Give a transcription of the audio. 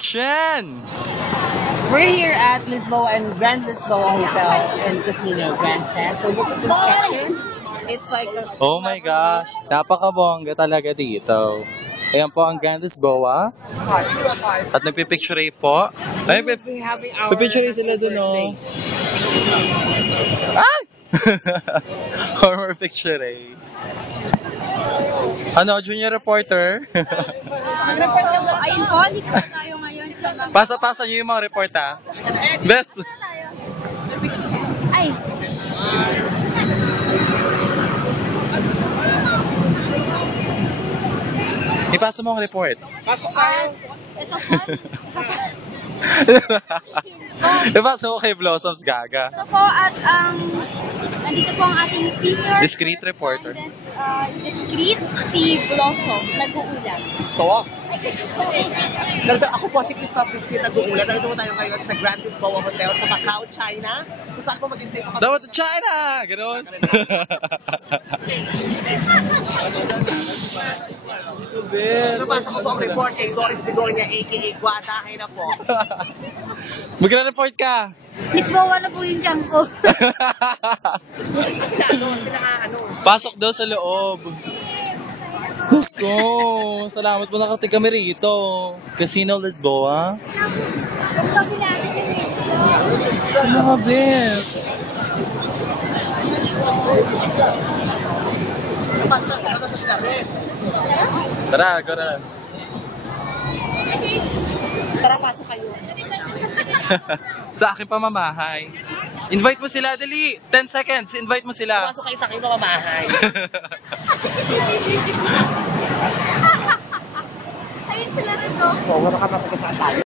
Chen! We're here at Lisboa and Grand Lisboa Hotel and Casino Grandstand. So look at this kitchen. It's like a... Oh my gosh, napakabongga talaga dito. Ayan po ang Grand Lisboa. At nagpipicture po. Ay, We'll be having our pipicture sila dun, oh. birthday. Ay! Horror picture eh. Ano, junior reporter? Ayun po, dito na tayo ngayon sa mga... Pasa-pasa nyo yung mga report ha. Best! Ay! Ipasa mo ang report. Pasok tayo. Ito po. Ipasa mo kay Blossoms Gaga. Ito po at nandito po ang ating senior Discreet reporter. Discreet si Blossom, nag-uulat. Stop. Ako po si Christoph Discreet nag-uulat. Nandito po tayo ngayon sa Grand Lisboa Hotel sa Macau, China. Kung saan po mag-stay po kami. Dapat China! Ganon. Nabasa ko po ang report kay Doris Begonia aka Guadahay na po. Magre-report ka. Lisboa na po yung dyan ko. Sila Pasok daw sa loob. Diyos ko, salamat po nakatig kami rito. Casino Lisboa. Sabi natin yung Sabes. Tara, go na. Tara, pasok kayo. Sa akin pamamahay. Invite mo sila, dali. 10 seconds, invite mo sila. Pasok kayo sa aking mamamahay. ayun sila rin, no? Oo, makapasok ka sa tayo.